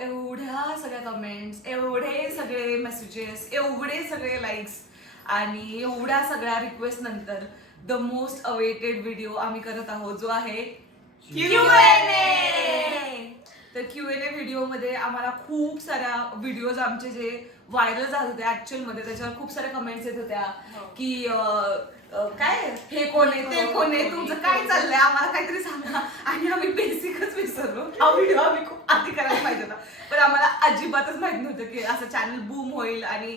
एवढ्या सगळ्या कमेंट्स, एवढे सगळे मेसेजेस, एवढे सगळे लाईक्स आणि एवढ्या सगळ्या रिक्वेस्ट नंतर द मोस्ट अवेटेड व्हिडिओ आम्ही करत आहोत, जो आहे Q&A. तर Q&A व्हिडिओमध्ये आम्हाला खूप साऱ्या व्हिडिओज आमचे जे व्हायरल झाले होते ऍक्च्युअल मध्ये, त्याच्यावर खूप साऱ्या कमेंट्स येत होत्या की काय हे कोण आहे, ते कोण आहे, तुमचं काय चाललंय, आम्हाला काहीतरी सांगा. आणि आम्ही बेसिकच विसरलो. हा व्हिडिओ आम्ही खूप आधी करायला पाहिजे होता, पण आम्हाला अजिबातच माहित नव्हतं की असं चॅनल बूम होईल आणि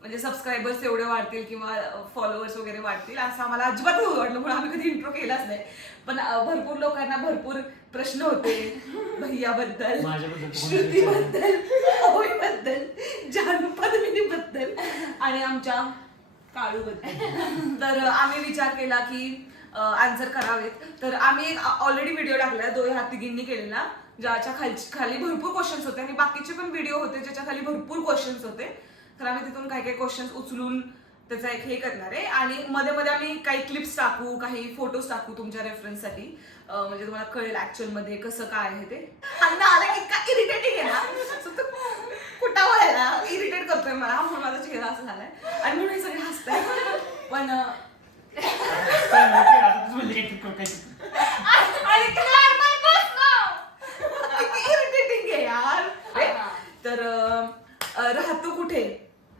म्हणजे सबस्क्रायबर्स एवढे वाढतील किंवा फॉलोअर्स वगैरे वाढतील असं आम्हाला अजिबातच वाटलं, म्हणून आम्ही कधी इंट्रो केलाच नाही. पण भरपूर लोकांना भरपूर प्रश्न होते भैयाबद्दल, श्रुतीबद्दल, ओवीबद्दल, जानू पद्मिनीबद्दल आणि आमच्या काळूबद्दल. तर आम्ही विचार केला की आन्सर करावेत. तर आम्ही एक ऑलरेडी व्हिडिओ टाकला, ह्या तिघींनी केलेला, ज्याच्या खाली भरपूर क्वेश्चन्स होते आणि बाकीचे पण व्हिडिओ होते ज्याच्या खाली भरपूर क्वेश्चन्स होते. तर आम्ही तिथून काही काही क्वेश्चन्स उचलून त्याचा एक हे करणार आहे आणि मध्ये मध्ये आम्ही काही क्लिप्स टाकू, काही फोटोज टाकू तुमच्या रेफरन्ससाठी, म्हणजे तुम्हाला कळेल ऍक्च्युअल मध्ये कसं काय आहे ते. आणि इतका इरिटेटिंग आहे ना, कुठं व्हायला इरिटेट करतोय मला, म्हणून माझा चेहरा असं झालाय आणि म्हणून हे सगळे हसताय. पण इरिटेटिंग आहे यार. तर राहतो कुठे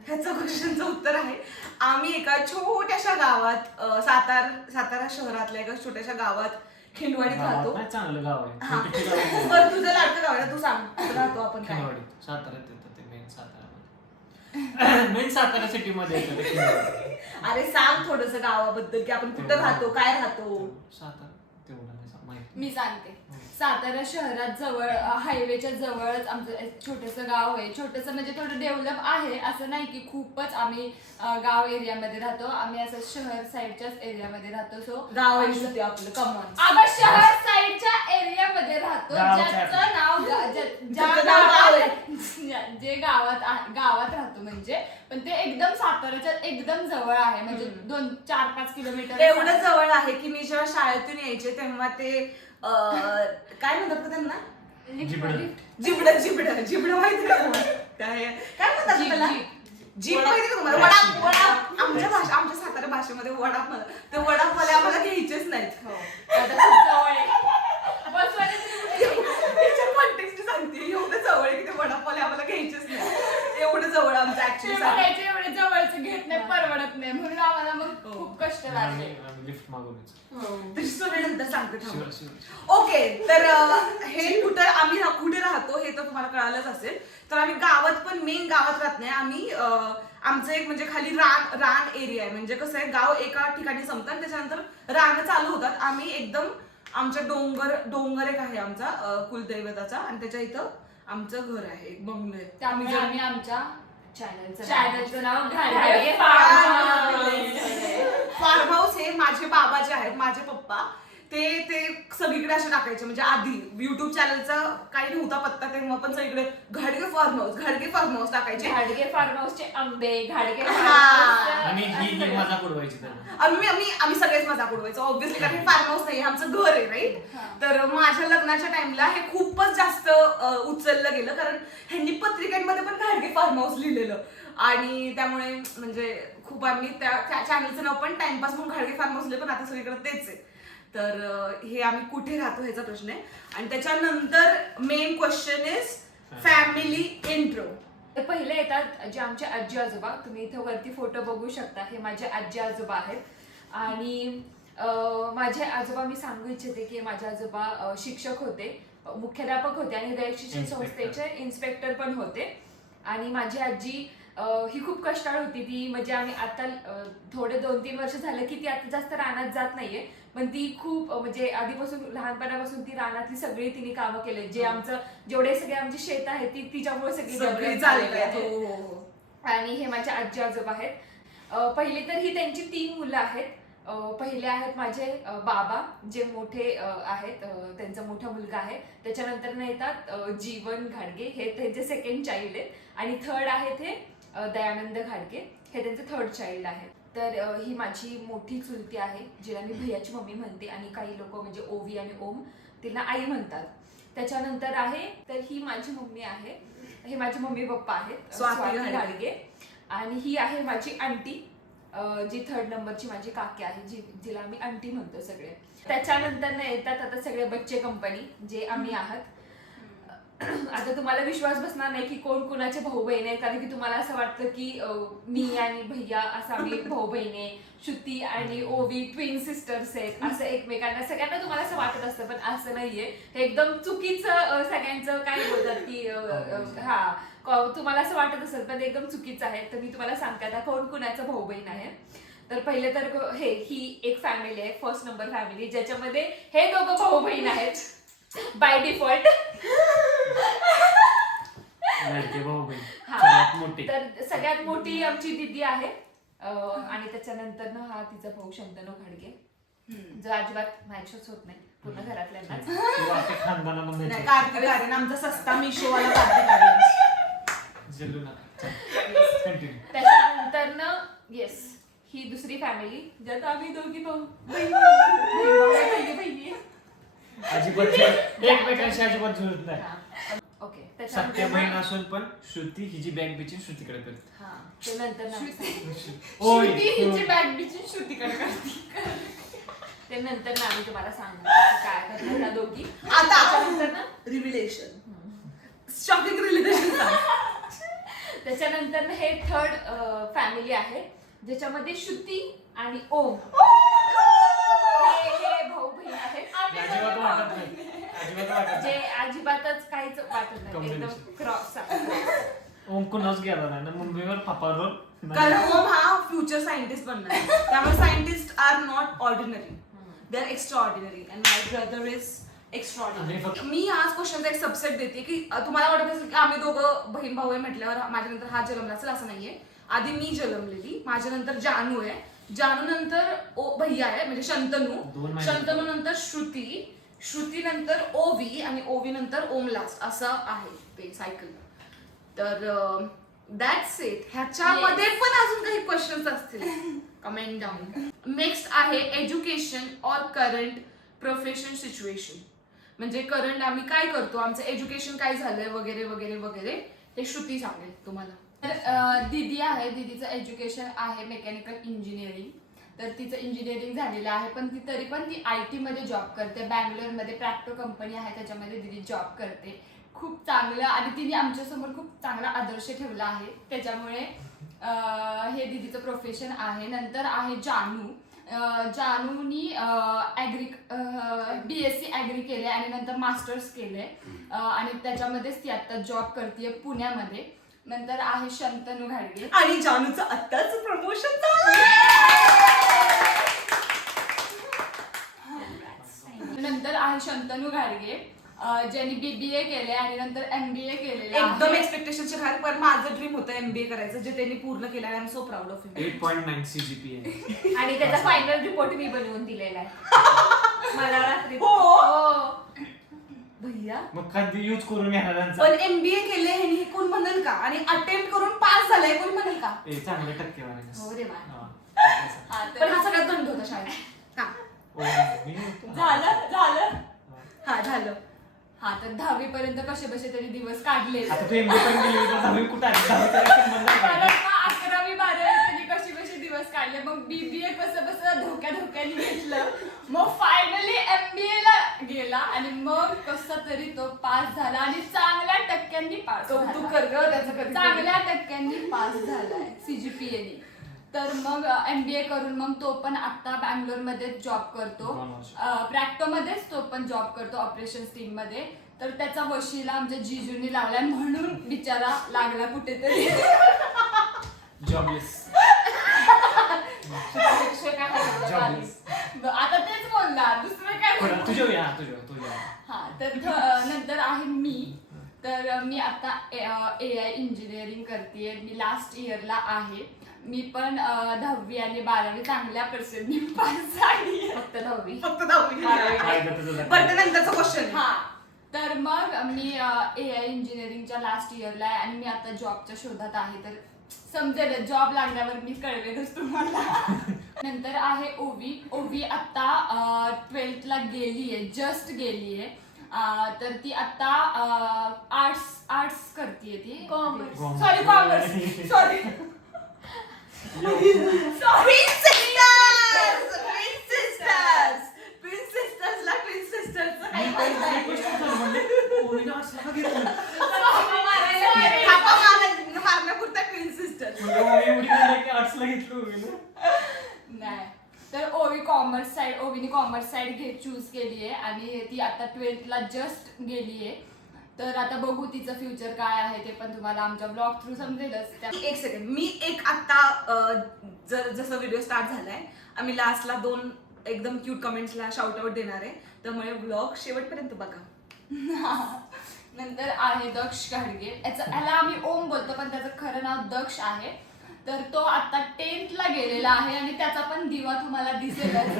ह्याचं क्वेश्चनचं उत्तर आहे, आम्ही एका छोट्याशा गावात, सातारा शहरातल्या एका छोट्याशा गावात खिंडवाडीत राहतो. चांगलं गाव आहे. बरं तुझं लाडकं गाव आहे, तू सांग कुठं राहतो आपण. खिंडवाडीत, साताऱ्यात येतं ते, मेन सातारा सिटी मध्ये येतं. अरे सांग थोडस गावाबद्दल की आपण कुठं राहतो, काय राहतो. सातारा तेवढं नाही माहिती. मी सांगते. सातारा शहरात जवळ, हायवेच्या जवळच आमचं छोटंसं गाव आहे. छोटंसं म्हणजे थोडं डेव्हलप आहे, असं नाही की खूपच आम्ही गाव एरियामध्ये राहतो. आम्ही असं शहर साईडच्याच एरियामध्ये राहतो. सो गाव आपलं कमॉन, आम्ही शहर साईडच्या एरियामध्ये राहतो, ज्याचं नाव जे गावात राहतो म्हणजे, पण ते एकदम साताऱ्याच्या एकदम जवळ आहे, म्हणजे 2-4-5 किलोमीटर एवढं जवळ आहे की मी जेव्हा शाळेतून यायचे तेव्हा ते काय म्हणतात का त्यांना, जिबड माहिती का काय म्हणतात त्याला, जीप माहिती का तुम्हाला, वडाप. आमच्या सातारा भाषेमध्ये वडाप म्हणतात. ते वडाप मला आम्हाला घ्यायचेच नाहीत. सांगते एवढं जवळ आहे की ते वडापाव आम्हाला घ्यायचेच नाही, एवढं जवळ आमचं ऍक्च्युअली. एवढे जवळचं घेत नाही, परवडत नाही, म्हणून आम्हाला मग खूप कष्ट लागले. लिफ्ट मागवलीच. नंतर सांगते. ओके, तर हे कुठं आम्ही कुठे राहतो हे तर तुम्हाला कळालंच असेल. तर आम्ही गावात पण मेन गावात राहत नाही आम्ही. आमचं एक म्हणजे खाली रान एरिया आहे, म्हणजे कसं आहे गाव एका ठिकाणी संपतात त्याच्यानंतर रानं चालू होतात. आम्ही एकदम आमच्या डोंगर एक आहे आमचा कुलदैवताचा, आणि त्याच्या इथं आमचं घर आहे, एक बंगलो आहे. त्यामुळे आम्ही आमच्या चॅनलचं नाव फार्म हाऊस. हे माझे बाबा जे आहेत, माझे पप्पा, ते सगळीकडे असे टाकायचे. म्हणजे आधी युट्यूब चॅनलचा काही नव्हता पत्ता तेव्हा, पण सगळीकडे घाडगे फार्म हाऊस टाकायचे. घाडगे फार्म हाऊसचे आंबे, घाडगे आणि ही मजाक उडवायची त्यांना. आम्ही सगळेच मजाक उडवायचो ऑब्व्हियसली, कारण हे फार्म हाऊस नाही, आमचं घर आहे राईट. तर माझ्या लग्नाच्या टाइमला हे खूपच जास्त उचललं गेलं, कारण ह्यांनी पत्रिकांमध्ये पण घाडगे फार्म हाऊस लिहिलेलं, आणि त्यामुळे म्हणजे खूप आम्ही त्या चॅनलचं नाव पण टाइमपास म्हणून घाडगे फार्म हाऊस लिहिलं, पण आता सगळीकडे तेच आहे. तर हे आम्ही कुठे राहतो ह्याचा प्रश्न आहे. आणि त्याच्यानंतर main question is family intro. पहिले येतात जे आमचे आजी आजोबा. तुम्ही इथे वरती फोटो बघू शकता, हे माझे आजी आजोबा आहेत. आणि माझे आजोबा, मी सांगू इच्छिते की माझे आजोबा शिक्षक होते, मुख्याध्यापक होते आणि रयत शिक्षण संस्थेचे इन्स्पेक्टर पण होते. आणि माझी आजी ही खूप कष्टाळ होती. ती म्हणजे आम्ही आता थोडे 2-3 वर्ष झालं की ती आता जास्त रानात जात नाहीये, पण ती खूप म्हणजे आधीपासून लहानपणापासून ती रानातली सगळी तिने कामं केले. जे आमचं जेवढे सगळे आमची शेत आहेत ती तिच्यामुळे सगळी चाललेली आहेत. आणि हे माझे आजी आजोबा आहेत. पहिले तर ही त्यांची 3 मुलं आहेत. पहिले आहेत माझे बाबा, जे मोठे आहेत, त्यांचा मोठा मुलगा आहे. त्याच्यानंतर येतात जीवन घाडगे, हे त्यांचे सेकंड चाइल्ड आहेत. आणि थर्ड आहेत हे दयानंद घाडगे, हे त्यांचे थर्ड चाइल्ड आहेत. तर ही माझी मोठी चुलती आहे, जिला मी भैयाची मम्मी म्हणते, आणि काही लोक म्हणजे ओवी आणि ओम तिला आई म्हणतात. त्याच्यानंतर आहे तर ही माझी मम्मी आहे, हे माझे मम्मी पप्पा आहेत स्वाती स्वाती घाडगे. आणि ही आहे माझी आंटी, जी 3rd नंबरची माझी काकी आहे, जिला आम्ही आंटी म्हणतो सगळे. त्याच्यानंतर येतात आता सगळे बच्चे कंपनी, जे आम्ही आहात. आता तुम्हाला विश्वास बसणार नाही की कोण कुणाचे भाऊ बहीण आहे, कारण की तुम्हाला असं वाटतं की मी आणि भैया असं आम्ही भाऊ बहीण आहे, श्रुती आणि ओवी ट्विन सिस्टर्स आहेत, असं एकमेकांना सगळ्यांना तुम्हाला असं वाटत असतं, पण असं नाहीये. हे एकदम चुकीचं सगळ्यांचं काय बोलतात की तुम्हाला असं वाटत असेल, पण एकदम चुकीचं आहे. तर मी तुम्हाला सांगते आता कोण कुणाचं भाऊ बहीण आहे. तर पहिले तर ही एक फॅमिली आहे, 1st नंबर फॅमिली, ज्याच्यामध्ये हे दोघं भाऊ बहीण आहेत बाय डिफॉल्ट. तर सगळ्यात मोठी आमची दीदी आहे, आणि त्याच्यानंतर ना हा तिचा भाऊ शंतनू घाडगे, जो अजिबात मॅचच होत नाही पूर्ण घरातल्यांनाच. कार्तिक आर्यन आमचा सस्ता मिशोवाला कार्तिक आर्यन. त्याच्यानंतर ना येस ही दुसरी फॅमिली, ज्यात आम्ही दोघी भाऊ बहिणी एकमेकांशी अजिबात जुळत नाही. ओके. सख्या बहीण असून पण श्रुती हिची बॅग बिचिन श्रुतीकडे करते. ते नंतर बॅग बिची श्रुतीकडे करते. ते नंतर ना आम्ही तुम्हाला सांगणार काय करणार त्या दोघी. आता ना रिव्हिलेशन, शॉकिंग रिव्हिलेशन. त्याच्यानंतर हे 3rd फॅमिली आहे, ज्याच्यामध्ये श्रुती आणि ओम हे भाऊ बहीण आहेत, अजिबात वाटत नाही, जे अजिबातच काहीच वाटत नाही, एकदम क्रॉस. ओम कुणाच गेला नाही ना मुंबईवर पापावर, कारण ओम हा फ्युचर सायंटिस्ट बनणार आहे. त्यामुळे scientist are not ordinary, they are extraordinary, and my brother is extraordinary. मी आज क्वेश्चनचा एक सबसेट देते की तुम्हाला वाटत असेल की आम्ही दोघं बहीण भाऊ आहे म्हटल्यावर माझ्यानंतर हा जन्मला असेल, असं नाहीये. आधी मी जन्मलेली, माझ्यानंतर जानू आहे, जानू नंतर भैया आहे म्हणजे शंतनू नंतर श्रुती नंतर ओवी, आणि ओवी नंतर ओम लास्ट, असं आहे ते सायकल. तर दॅट्स इट. ह्याच्यामध्ये पण अजून काही क्वेश्चन्स असतील कमेंट डाऊन. नेक्स्ट आहे एज्युकेशन और करंट प्रोफेशन सिच्युएशन, म्हणजे करंट आम्ही काय करतो, आमचं एज्युकेशन काय झालंय वगैरे वगैरे वगैरे, हे श्रुती सांगेल तुम्हाला. तर दीदी आहे, दीदीचं एज्युकेशन आहे मेकॅनिकल इंजिनिअरिंग. तर तिचं इंजिनिअरिंग झालेलं आहे, पण ती तरी पण ती IT मध्ये जॉब करते. बँगलोरमध्ये प्रॅक्टो कंपनी आहे, त्याच्यामध्ये दीदी जॉब करते. खूप चांगलं, आणि तिने आमच्यासमोर खूप चांगला आदर्श ठेवला आहे, त्याच्यामुळे हे दीदीचं प्रोफेशन आहे. नंतर आहे जानू. जानूनी BSc ॲग्री केले आणि नंतर मास्टर्स केले, आणि त्याच्यामध्येच ती आता जॉब करते पुण्यामध्ये. नंतर आहे शंतनू घाडगे, आणि जानूचं आत्ताच प्रमोशन झालं. नंतर आहे शंतनू घाडगे, ज्यांनी BBA केले आणि नंतर MBA केलेले. एकदम एक्सपेक्टेशनच्या बाहेर, पण माझं ड्रीम होतं MBA करायचं, जे त्यांनी पूर्ण केलं. I am so proud of him. 8.9 CGPA आणि त्याचा फायनल रिपोर्ट मी बनवून दिलेला आहे मला रात्री. भैया मग कधी यूज करून घेणार त्यांचा. पण MBA केले हे कोण म्हणेल का, आणि अटेम्प्ट करून पास झालंय कोण म्हणेल का. चांगले टक्केवारी. हो रे बा. हा, पण तर हा सगळ्यात दंड होता शाळेत. झालं. हा झालं. हा, तर 10वी पर्यंत कसे तरी दिवस काढले. आता तू MBA पण गेली तर 10वी कुठं आली? 10वी तर काही संबंध नाही. परत मग 11वी 12वी कसे दिवस काढले. मग BBA कसं धोक्याने घेतलं. मग फायनली MBA ला गेला, आणि मग कसं तरी तो पास झाला, आणि चांगल्या टक्क्यांनी पास कौतुक कर ग त्याचं कधी. चांगल्या टक्क्यांनी पास झालाय CGPA नी. तर मग MBA करून मग तो पण आता बँगलोरमध्ये जॉब करतो. प्रॅक्टो मध्येच तो पण जॉब करतो ऑपरेशन्स टीम मध्ये. तर त्याचा वशिला आमच्या जीजूनी लावलाय, म्हणून बिचारा लागला कुठेतरी जॉबलेस. आता तेच बोलला, दुसरं काय. तुझ्या हा, तर नंतर आहे मी. तर मी आता AI इंजिनिअरिंग करतेय. मी लास्ट इयरला आहे. मी पण 10वी आणि 12वी चांगल्या पर्सेंटनी पास झाली. फक्त 10वी. बरं नंतरचा क्वेश्चन. हा, तर मग मी AI इंजिनिअरिंगच्या लास्ट इयरला आहे, आणि मी आता जॉबच्या शोधात आहे. तर समजेल जॉब लागल्यावर मी कळवेलच तुम्हाला. नंतर आहे ओवी. ओवी आता 12th ला गेलीये, जस्ट गेलीये. तर ती आता आर्ट्स करते ती Commerce. सॉरी कॉमर्स सॉरी मारण्यापुरता ट्विन सिस्टर. आर्ट्सला घेतलं नाही तर ओवीने कॉमर्स साईड चूज केली आहे आणि ती आता 12th ला जस्ट गेली आहे. तर आता बघू तिचं फ्युचर काय आहे ते पण तुम्हाला आमच्या ब्लॉग थ्रू समजेलच. एक सेकंड, मी एक आता जसं व्हिडिओ स्टार्ट झालाय आम्ही लास्टला 2 एकदम क्यूट कमेंट्सला शाउट आउट देणार आहे, त्यामुळे ब्लॉग शेवटपर्यंत बघा. नंतर आहे दक्ष घाडगे, ह्याला आम्ही ओम बोलतो पण त्याचं खरं नाव दक्ष आहे. तर तो आता 10th ला गेलेला आहे आणि त्याचा पण दिवा तुम्हाला दिसेलच.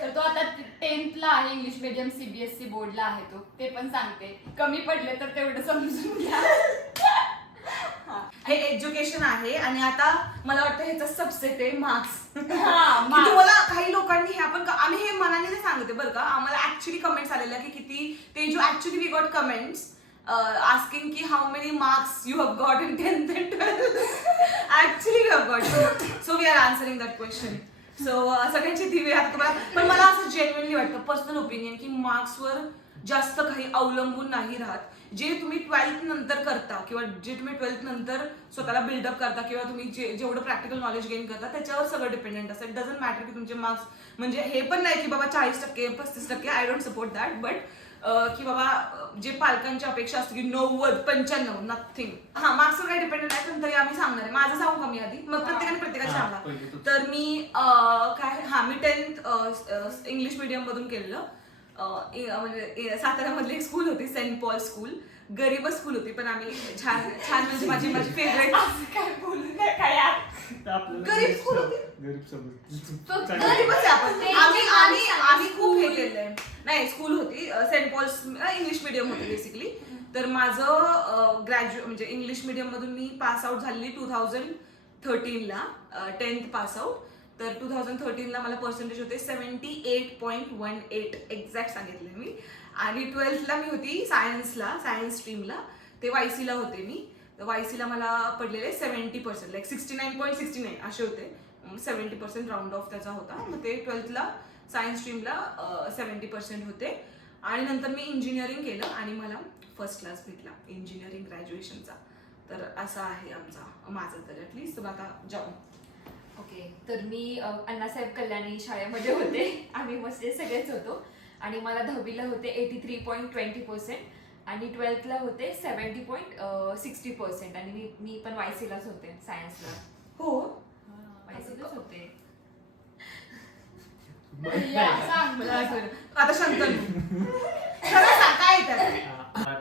तर तो आता 10th ला आहे, इंग्लिश मीडियम CBSE बोर्डला आहे तो, ते पण सांगते. कमी पडले तर तेवढं समजून घ्या. हे एज्युकेशन आहे आणि आता मला वाटतं ह्याचा सबसेट आहे मार्क्स. marks. तुम्हाला काही लोकांनी हे आपण आम्ही हे मनाने नाही सांगते बरं का, आम्हाला ऍक्च्युली कमेंट्स आलेल्या की किती ते जो actually we got comments asking की how many marks you have got in 10th and 12th. Actually we have got, so we are answering that question. So सगळ्यांची दिवे आता तुम्हाला, पण मला असं जेन्युइनली वाटतं पर्सनल ओपिनियन की मार्क्सवर जास्त काही अवलंबून नाही राहत. जे तुम्ही 12th नंतर करता किंवा जे तुम्ही 12th नंतर स्वतःला बिल्डअप करता किंवा तुम्ही जेवढं प्रॅक्टिकल नॉलेज गेन करता त्याच्यावर सगळं डिपेंडेंट असतं. इट डझंट मॅटर की तुमचे मार्क्स म्हणजे हे पण नाही की बाबा 40% 35%, I don't support that, but की बाबा जे पालकांची अपेक्षा असते की 90 95 नथिंग. हा मार्क्सवर काही डिपेंडेंट आहे पण तरी आम्ही सांगणार आहे. माझं सांगू का मी आधी, मग प्रत्येकाने सांगा. तर मी मी 10th इंग्लिश मीडियम मधून केलेलं. म्हणजे साताऱ्यामधली एक स्कूल होती, सेंट पॉल स्कूल. गरीबच स्कूल होती पण आम्ही छान म्हणजे माझी फेवरेट. काय बोलू नका यार. गरीब स्कूल होती, गरीबच आहे आपण. आम्ही खूप हे केलंय. नाही स्कूल होती, सेंट पॉल्स इंग्लिश मीडियम होती बेसिकली. तर माझं म्हणजे इंग्लिश मीडियम मधून मी पास आउट झालेली 2013 ला, 10th पास आउट. तर 2013 ला मला पर्सेंटेज होते 78.18 एक्झॅक्ट सांगितलं मी. आणि 12th ला मी होती सायन्स स्ट्रीमला, ते YC ला होते मी. तर YC ला मला पडलेले 70%, लाईक 69.69 असे होते. 70% राऊंड ऑफ त्याचा होता. मग ते 12th ला सायन्स स्ट्रीमला 70% होते. आणि नंतर मी इंजिनिअरिंग केलं आणि मला फर्स्ट क्लास भेटला इंजिनिअरिंग ग्रॅज्युएशनचा. तर असा आहे माझं तर ॲटलीस्ट. तर आता जाऊ. ओके, तर मी अण्णासाहेब कल्याणी शाळेमध्ये होते. आम्ही मस्त सगळेच होतो आणि मला 10वीला होते 83.20% आणि 12th ला होते 70.60% आणि मी पण YC लाच होते सायन्सला. हो, YC लाच होते. आता शंतनू काय येतात?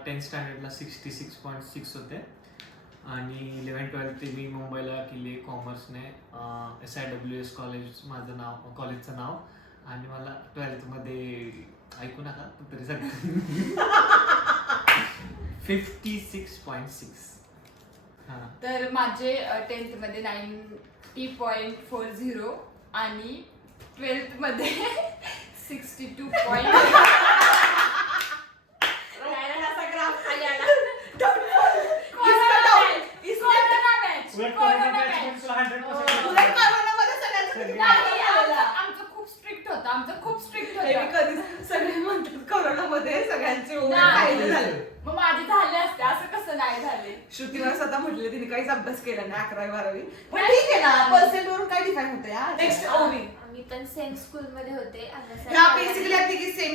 10th स्टँडर्डला 66.6 होते आणि 11th-12th ते मी मुंबईला केली कॉमर्सने. SIWS कॉलेज माझं नाव, कॉलेजचं नाव. आणि मला 12th मध्ये ऐकू नका तरी सगळं 56.6. तर माझे 10th मध्ये 90.40 आणि 12th मध्ये 62. आमचं खूप स्ट्रिक्ट होतं. कधी सगळे म्हणतात कोरोनामध्ये सगळ्यांचे नाही. झाले. मग माझे झाले असते, असं कसं नाही झाले. श्रुतीला स्वतः म्हटलं तिने काहीच अभ्यास केला नाही 11वी 12वी. पण ठीक आहे ना, पर्सेंट वरून काय डिफाईन होतं यार. नेक्स्ट ओवी. मी पण सेम स्कूल मध्ये होते. ह्या बेसिकली अगदी की सेम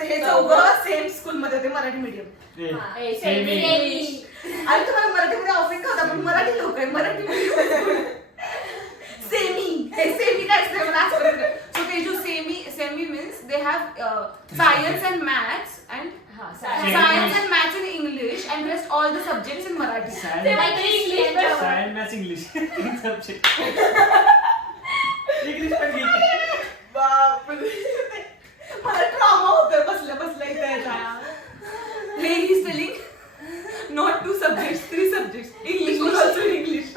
हे चौघं सेम स्कूल मध्ये होते, मराठी मीडियम. आणि तुम्हाला मराठीमध्ये ऑफिस का होता, पण मराठी लोक आहे, मराठी मीडियम. सेमी, हे सेमी काय असतं मला आजपर्यंत. सो ते जो semi means they have science and maths and science and maths in English and rest all the subjects in Marathi. Science maths English subject. English पण घेते. बापरे, मला ट्रॉमा होतोय बसल्या इथे. हे ही spelling not 2 subjects, 3 subjects. English was also English.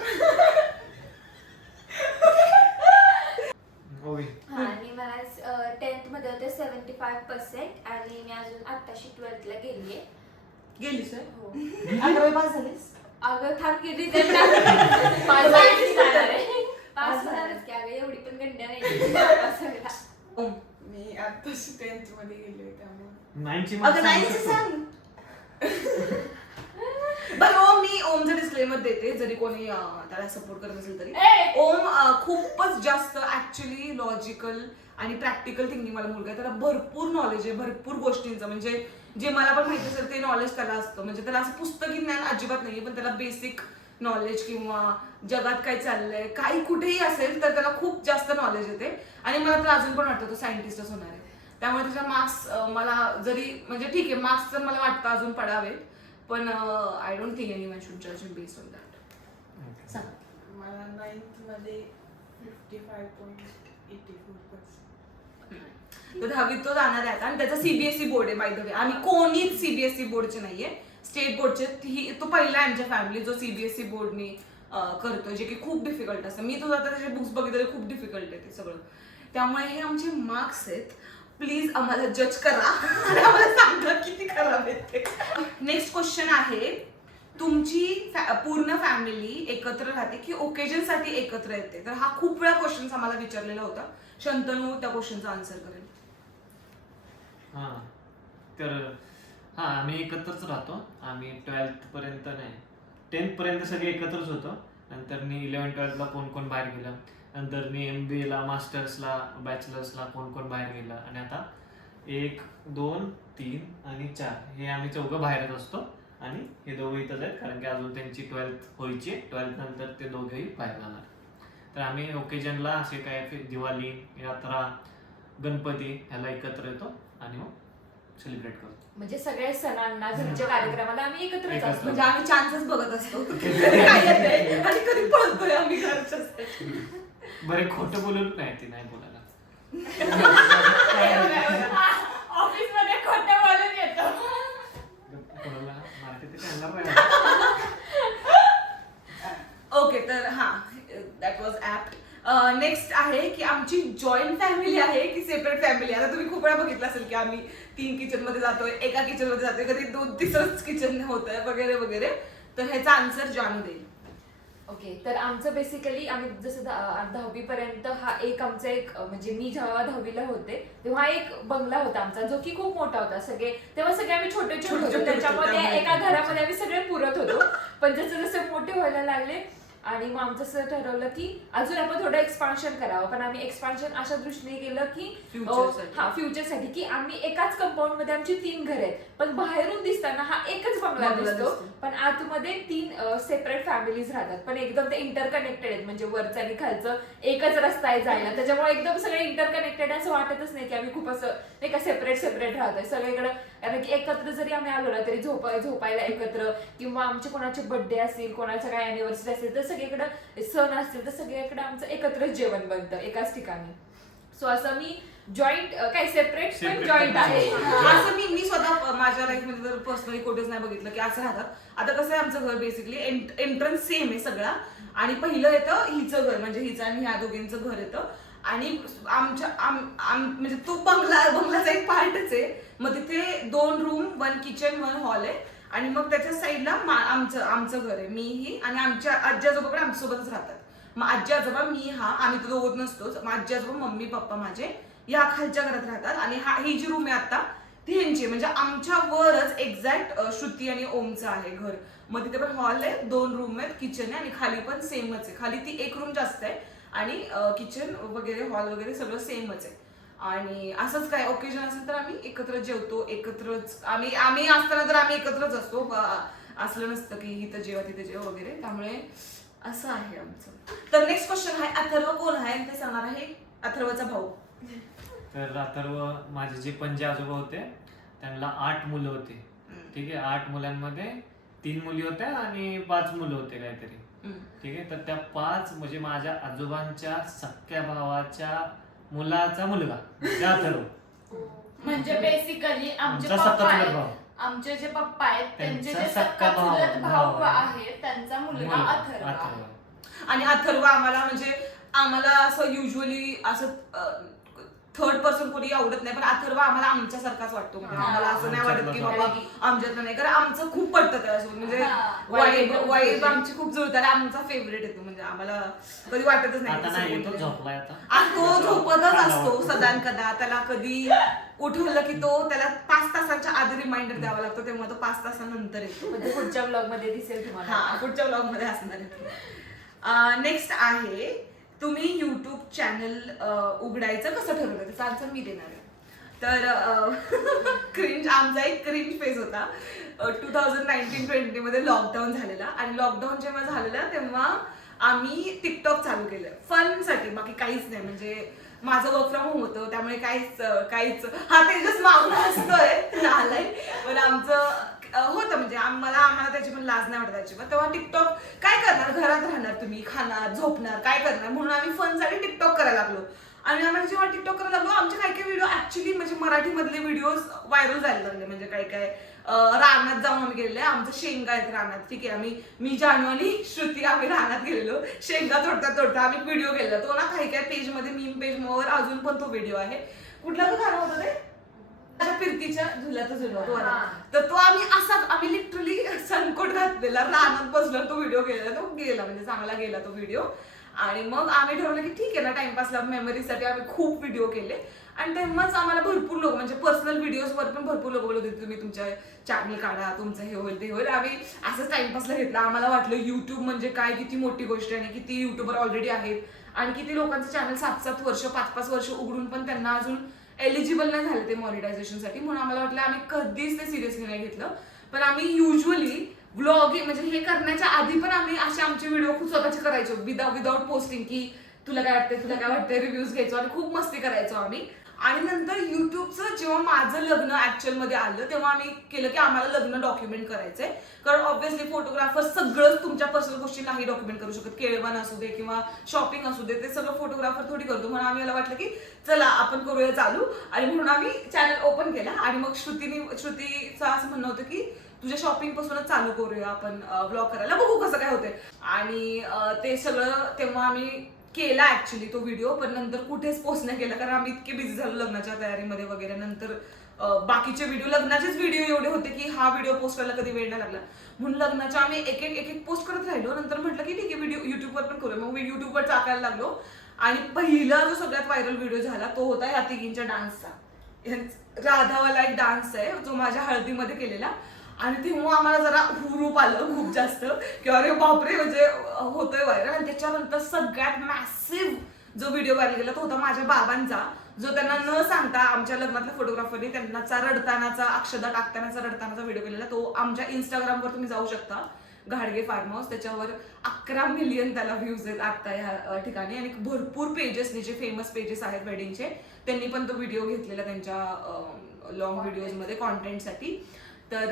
ओवी. आणि मला 10th मध्ये मध्ये होते 75% आणि मी अजून आत्ताशी 12th ला गेलीये. गेली सर हो. 11वी पास झालीस? अगं थांब की रिझल्ट पास होणारच की अगं, एवढी पण गंड्या नाही पास व्हायला. मी आताशी 10th मध्ये गेले त्यामुळे 9ची अगं marks नाही सांगू शकतो. सांग. बरं ओम, मी ओमचं डिस्क्लेमर देते, जरी कोणी त्याला सपोर्ट करत असेल तरी. ए! ओम खूपच जास्त ऍक्च्युली लॉजिकल आणि प्रॅक्टिकल थिंकिंग मला मुलगा आहे. त्याला भरपूर नॉलेज आहे भरपूर गोष्टींचं, म्हणजे जे मला पण माहिती असेल ते नॉलेज त्याला असतं. म्हणजे त्याला असं पुस्तकी ज्ञान अजिबात नाहीये, पण त्याला बेसिक नॉलेज किंवा जगात काय चाललंय काही कुठेही असेल तर त्याला खूप जास्त नॉलेज येते. आणि मला तर अजून पण वाटतं तो सायंटिस्टच होणार आहे. त्यामुळे त्याच्या मार्क्स मला जरी म्हणजे ठीक आहे मार्क्स तर मला वाटतं अजून पडावेत, पण I don't think anyone should जज हिम बेस्ड ऑन दॅट. सांग. मला 9th मध्ये 55.84%. तर 10वीत तो जाणार आहे आता, आणि त्याचा सीबीएसई बोर्ड आहे बाय द वे. आम्ही कोणीच सीबीएसई बोर्डचे नाहीये, स्टेट बोर्डचे. तो पहिला आहे आमच्या फॅमिली जो सीबीएसई बोर्डनी करतोय, जे की खूप डिफिकल्ट असतं. मी तुझं आता त्याचे बुक्स बघितले खूप डिफिकल्ट आहे ते सगळं. त्यामुळे हे आमचे मार्क्स आहेत, प्लीज आम्हाला जज करा आणि आम्हाला सांगा किती खराब आहेत ते. नेक्स्ट क्वेश्चन आहे, तुमची पूर्ण फॅमिली एकत्र राहते की ओकेजन साठी एकत्र येते? तर हा खूप वेळा क्वेश्चन आम्हाला विचारलेला होता. शंतनू त्या क्वेश्चनचा आन्सर करेल. हा तर हा आम्ही एकत्रच राहतो. आम्ही 12th पर्यंत नाही 10th पर्यंत सगळे एकत्रच होतो. नंतर 11-12ला कोण कोण बाहेर गेलं, नंतर MBA ला, मास्टर्सला, बॅचलर्सला कोण कोण बाहेर गेलं, आणि आता 1, 2, 3 आणि 4 हे आम्ही चौघं बाहेरच असतो. आणि हे दोघं इथंच आहेत कारण की अजून त्यांची 12th व्हायची. 12th नंतर ते दोघेही बाहेर जाणार. तर आम्ही ओकेजनला असे काय दिवाळी, यात्रा, गणपती ह्याला एकत्र येतो आणि मग सेलिब्रेट करतो. म्हणजे सगळ्या सणांना, घरच्या कार्यक्रमाला आम्ही एकत्रच एकत्र. असतो. म्हणजे आम्ही चान्सेस बघत असतो कधी काय येतंय आणि कधी पळतोय आम्ही घरच्यासाठी. बरे खोटं बोलून नाही ती नाही बोलायला. ऑफिस मध्ये खोटं बोलून येतो. कोणाला मार्केट येणार नाही. ओके, तर हा दॅट वॉज ऍप्ट. नेक्स्ट आहे की आमची जॉईंट फॅमिली आहे की सेपरेट फॅमिली. आता तुम्ही खूप वेळा बघितलं असेल की आम्ही 3 किचन मध्ये जातोय, एका किचन मध्ये जातोय, कधी 2-3च किचन होतंय वगैरे वगैरे. तर ह्याचा आन्सर जानू देईल. ओके, तर आमचं बेसिकली आम्ही जसं 10वी पर्यंत हा आमचा एक म्हणजे मी जेव्हा 10वीला होते तेव्हा एक बंगला होता आमचा, जो की खूप मोठा होता. तेव्हा सगळे आम्ही छोटे छोटे होतो, त्याच्यामध्ये एका घरामध्ये आम्ही सगळे पुरत होतो. पण जसं जसं मोठे व्हायला लागले आणि मग आमचं असं ठरवलं की अजून आपण थोडं एक्सपान्शन करावं. पण आम्ही एक्सपान्शन अशा दृष्टीने केलं की फ्युचरसाठी की आम्ही एकाच कंपाऊंड मध्ये आमची 3 घर आहेत, पण बाहेरून दिसताना हा एकच बंगला दिसतो, पण आतमध्ये 3 सेपरेट फॅमिलीज राहतात. पण एकदम ते इंटरकनेक्टेड आहेत, म्हणजे वरचं आणि खालचं एकच रस्ता आहे जायला. त्याच्यामुळे एकदम सगळे इंटरकनेक्टेड असं वाटतच नाही की आम्ही खूप असं नाही का सेपरेट राहतोय सगळीकडे. कारण की एकत्र जरी आम्ही आलो ना तरी झोपायला एकत्र, किंवा आमचे कोणाचे बर्थडे असतील, कोणाचं काय अॅनिव्हर्सरी असेल, तर सगळीकडे सण असतील तर सगळीकडे आमचं एकत्रच जेवण बनतं एकाच ठिकाणी. सो असं मी जॉईंट काय सेपरेट पण जॉईंट आहे. असं मी स्वतः माझ्या लाईफ मध्ये तर पर्सनली कुठेच नाही बघितलं की असं राहतात. आता कसं आहे आमचं घर बेसिकली एंट्रन्स सेम आहे सगळा, आणि पहिलं येतं हिचं घर, म्हणजे हिचं आणि ह्या दोघींचं घर येतं. आणि म्हणजे तो बंगलाचा एक पार्टच आहे. मग तिथे 2 रूम, 1 किचन, 1 हॉल आहे. आणि मग त्याच्या साईडला आमचं घर आहे, मीही आणि आमच्या आजी आजोबा पण आमच्यासोबतच राहतात. मग आजी आजोबा, मी आम्ही तर दोघं नसतोच. मग आजी आजोबा, मम्मी पप्पा माझे या खालच्या घरात राहतात. आणि ही जी रूम आहे आता ती ह्यांची, म्हणजे आमच्या वरच एक्झॅक्ट श्रुती आणि ओमचं आहे घर. मग तिथे पण हॉल आहे, 2 रूम आहेत, किचन आहे, आणि खाली पण सेमच आहे. खाली ती 1 रूम जास्त आहे आणि किचन वगैरे हॉल वगैरे सगळं सेमच आहे. आणि असंच काय ओकेजन असेल तर आम्ही एकत्र जेवतो, एकत्रच आम्ही असताना तर आम्ही एकत्रच असतो. असलं नसतं की इथं जेवा तिथे जेवा वगैरे. त्यामुळे असं आहे आमचं. तर नेक्स्ट क्वेश्चन आहे, अथर्व कोण आहे ते सांगणार आहे अथर्वचा भाऊ. तर अथर्व माझे जे पणजी आजोबा होते त्यांना 8 मुलं होती. ठीक आहे, 8 मुलांमध्ये 3 मुली होत्या आणि 5 मुलं होते काहीतरी. ठीक आहे, तर त्या 5 म्हणजे माझ्या आजोबांच्या सख्ख्या भावाच्या मुलाचा मुलगा म्हणजे अथर्व. म्हणजे बेसिकली आमचे आमचा पप्पा सक्का चुलत आहेत, भाऊ. आमचे जे पप्पा आहेत त्यांचे जे त्यांचा सक्का सक्का चुलत भाऊ भाऊ आहे त्यांचा मुलगा अथर्व आहे. आणि अथर्व आम्हाला म्हणजे आम्हाला असं युजली असं थर्ड पर्सन कोणी आवडत नाही, पण अथर्व आम्हाला आमच्यासारखाच वाटतो. म्हणजे आम्हाला असं नाही वाटत की बाबा आमच्यातलं नाही, कारण आमचं खूप पडतं त्याच्यासोबत. म्हणजे वाईब आमची खूप जुळतात. आमचा फेवरेट येतो, म्हणजे आम्हाला कधी वाटतच नाही. तो झोपतच असतो सदा कदा. त्याला कधी उठवलं की त्याला 5 तासांच्या आधी रिमाइंडर द्यावा लागतो, तेव्हा तो 5 तासानंतर येतो. म्हणजे पुढच्या ब्लॉग मध्ये दिसेल तुम्हाला. हा, पुढच्या ब्लॉग मध्ये असणार आहे. नेक्स्ट आहे, तुम्ही युट्यूब चॅनल उघडायचं कसं ठरवलं, त्याचा आन्सर मी देणार आहे. तर क्रिंज, आमचा एक क्रिंज फेज होता 2019-20 मध्ये. लॉकडाऊन झालेला, आणि लॉकडाऊन जेव्हा झालेला तेव्हा आम्ही टिकटॉक चालू केलं फनसाठी, बाकी काहीच नाही. म्हणजे माझं वर्क फ्रॉम होम होतं, त्यामुळे काहीच हा तेजस मागून असतोय नालाय, पण आमचं होतं. म्हणजे आम्हाला त्याची पण लाज नाही वाटत अजिबात. तेव्हा टिकटॉक काय करणार, घरात राहणार तुम्ही, खाणार झोपणार, काय करणार, म्हणून आम्ही फनसाठी टिकटॉक करायला लागलो. आणि आम्हाला जेव्हा टिकटॉक करायला लागलो, आमचे काही व्हिडिओ ऍक्च्युली म्हणजे मराठीमधले व्हिडिओ व्हायरल जायला लागले. म्हणजे काय रानात जाऊन आम्ही गेलेले, आमचं शेंगा आहेत रानात, ठीक आहे. मी जानू आणि श्रुती आम्ही रानात गेलेलो, शेंगा तोडता आम्ही व्हिडिओ केलेला. तो ना काही पेजमध्ये, मीम पेजवर अजून पण तो व्हिडिओ आहे. कुठला तो गाणं होतं ते, फिरतीच्या झुल्याचा झुला, तर तो आम्ही लिटरली संकोट घातलेला, रानात बसलो, तो व्हिडिओ केलेला. तो गेला, म्हणजे चांगला गेला तो व्हिडिओ. आणि मग आम्ही ठरवलं की ठीक आहे ना, टाइमपासला मेमरीसाठी आम्ही खूप व्हिडिओ केले. आणि तेव्हाच आम्हाला भरपूर लोक, म्हणजे पर्सनल व्हिडिओजवर पण भरपूर लोक बोलत होते तुम्ही तुमच्या चॅनल काढा, तुमचं हे होईल ते होईल. आम्ही असंच टाइमपासला घेतला. आम्हाला वाटलं युट्यूब म्हणजे काय, किती मोठी गोष्ट आहे, आणि किती युट्यूबर ऑलरेडी आहेत, आणि किती लोकांचं चॅनल 7-7 वर्ष 5-5 वर्ष उघडून पण त्यांना अजून एलिजिबल नाही झाले ते मॉनिटायझेशनसाठी. म्हणून आम्हाला वाटलं, आम्ही कधीच ते सिरियसली नाही घेतलं. पण आम्ही युजली व्लॉगिंग, म्हणजे हे करण्याच्या आधी पण आम्ही असे आमचे व्हिडिओ खूप स्वतःचे करायचो, विदाउट पोस्टिंग, की तुला काय वाटतंय रिव्ह्यूज घ्यायचो आणि खूप मस्ती करायचो आम्ही. आणि नंतर युट्यूबचं जेव्हा माझं लग्न ऍक्च्युअल मध्ये आलं, तेव्हा आम्ही केलं की आम्हाला लग्न डॉक्युमेंट करायचंय. कारण ऑब्व्हियसली फोटोग्राफर सगळंच तुमच्या पर्सनल गोष्टी नाही डॉक्युमेंट करू शकत. केळवण असू दे किंवा शॉपिंग असू दे, ते सगळं फोटोग्राफर थोडी करतो. म्हणून आम्हाला वाटलं की चला आपण करूया चालू, आणि म्हणून आम्ही चॅनल ओपन केला. आणि मग श्रुतीचं असं म्हणणं होतं की तुझ्या शॉपिंग पासूनच चालू करूया आपण व्लॉग करायला, बघू कसं काय होतंय. आणि ते सगळं तेव्हा आम्ही केला ऍक्च्युली तो व्हिडिओ, पण नंतर कुठेच पोस्ट नाही केला, कारण आम्ही इतके बिझी झालो लग्नाच्या तयारीमध्ये वगैरे. नंतर बाकीचे व्हिडिओ, लग्नाचेच व्हिडिओ एवढे होते की हा व्हिडिओ पोस्ट करायला कधी वेळ नाही लागला. म्हणून लग्नाच्या आम्ही एक एक पोस्ट करत राहिलो. नंतर म्हटलं की ठीक आहे, व्हिडिओ युट्यूबवर पण करूया. मग मी युट्यूबवर टाकायला लागलो. आणि पहिला जो सगळ्यात व्हायरल व्हिडिओ झाला तो होता या तिघींच्या डान्सचा. राधावाला एक डान्स आहे जो माझ्या हळदीमध्ये केलेला. आणि तेव्हा आम्हाला जरा हुरूप आलं खूप जास्त, की अरे बापरे, म्हणजे होतोय व्हायरल. आणि त्याच्यानंतर सगळ्यात मॅसिव्ह जो व्हिडिओ व्हायरल गेला तो होता माझ्या बाबांचा, जो त्यांना न सांगता आमच्या लग्नातल्या फोटोग्राफरने त्यांनाचा रडतानाचा, अक्षदा टाकतानाचा रडतानाचा व्हिडिओ केलेला. तो आमच्या इंस्टाग्रामवर तुम्ही जाऊ शकता, घाडगे फार्म हाऊस, त्याच्यावर 11 मिलियन त्याला व्ह्यूज आहेत आता ह्या ठिकाणी. आणि भरपूर पेजेसनी, जे फेमस पेजेस आहेत वेडिंगचे, त्यांनी पण तो व्हिडिओ घेतलेला त्यांच्या लॉंग व्हिडिओजमध्ये कॉन्टेंटसाठी. तर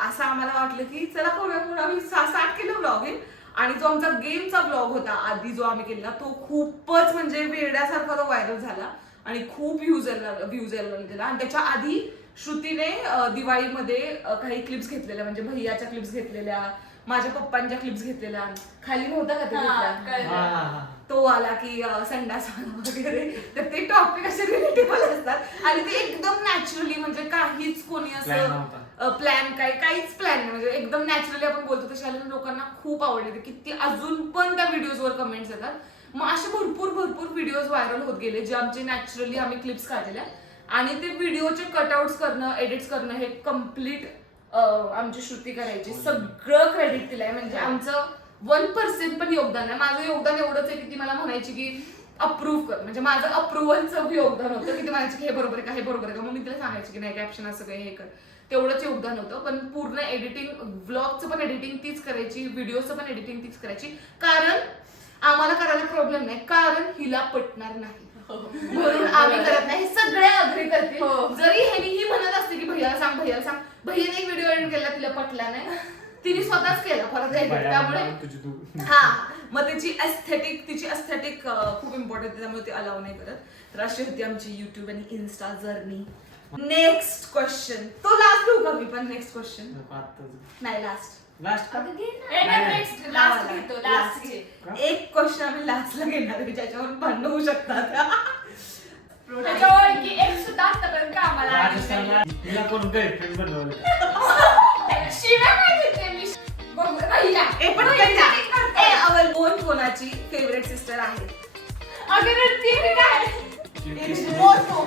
असं आम्हाला वाटलं की चला करूया, म्हणून आम्ही स्टार्ट केलं व्लॉगिंग. आणि जो आमचा गेमचा व्लॉग होता आधी जो आम्ही केलेला, तो खूपच म्हणजे वेड्यासारखा तो व्हायरल झाला आणि खूप व्ह्यूज यायला गेला. आणि त्याच्या आधी श्रुतीने दिवाळीमध्ये काही क्लिप्स घेतलेल्या, म्हणजे भैयाच्या क्लिप्स घेतलेल्या, माझ्या पप्पांच्या क्लिप्स घेतलेल्या, खाली नव्हता का ते, तो आला की संडास वगैरे. तर ते टॉपिक असे रिलेटेबल असतात आणि ते एकदम नॅचरली, म्हणजे काहीच कोणी असं प्लॅन काहीच प्लॅन नाही, म्हणजे एकदम नॅचरली आपण बोलतो तशा लोकांना खूप आवडले. किती अजून पण त्या व्हिडिओजवर कमेंट्स येतात. मग असे भरपूर व्हिडिओज व्हायरल होत गेले, जे आमचे नॅचरली आम्ही क्लिप्स काढलेल्या. आणि ते व्हिडिओचे कटआउट्स करणं, एडिट्स करणं हे कम्प्लीट आमची श्रुती करायची. सगळं क्रेडिट दिलंय, म्हणजे आमचं 1% पण योगदान नाही. माझं योगदान एवढंच आहे की ती मला म्हणायची की अप्रूव्ह कर, म्हणजे माझं अप्रुव्हलचं योगदान होतं की ती म्हणायची की हे बरोबर आहे का, हे बरोबर आहे का. मग मी तिला सांगायची की नाही, कॅप्शन असं काही हे कर, तेवढंच योगदान होतं. पण पूर्ण एडिटिंग, व्लॉगचं पण एडिटिंग तीच करायची, व्हिडिओचं पण एडिटिंग तीच करायची. कारण आम्हाला करायला प्रॉब्लेम नाही, कारण हिला पटणार नाही म्हणून आम्ही करत नाही. सगळे अग्री करतील. जरी ही म्हणत असते की भैयाला सांग, भैयाने एक व्हिडिओ एडिट केला, तिला पटला नाही, तिने स्वतःच केला परत एडिट. त्यामुळे हा, मग तिची एस्थेटिक खूप इम्पॉर्टंट, त्यामुळे ती अलाव नाही करत. तर अशी होती आमची युट्यूब आणि इन्स्टा जर्नी. नेक्स्ट क्वेश्चन, तो लास्ट घेऊ का मी पण? नेक्स्ट क्वेश्चन नाही, लास्ट एक क्वेश्चन आम्ही लास्टला घेणार आहे, ज्याच्यावर भांडण होऊ शकतात. त्याच्या ओळखी एक सुद्धा आतापर्यंत कामाला आली नाही. राजस्थानला तिला कोण गर्लफ्रेंड बनवलं? शिव्या काय देते मी? बघ राहिला. पण अवर कोणाची फेवरेट सिस्टर आहे? अगं ती काय ती- मोजू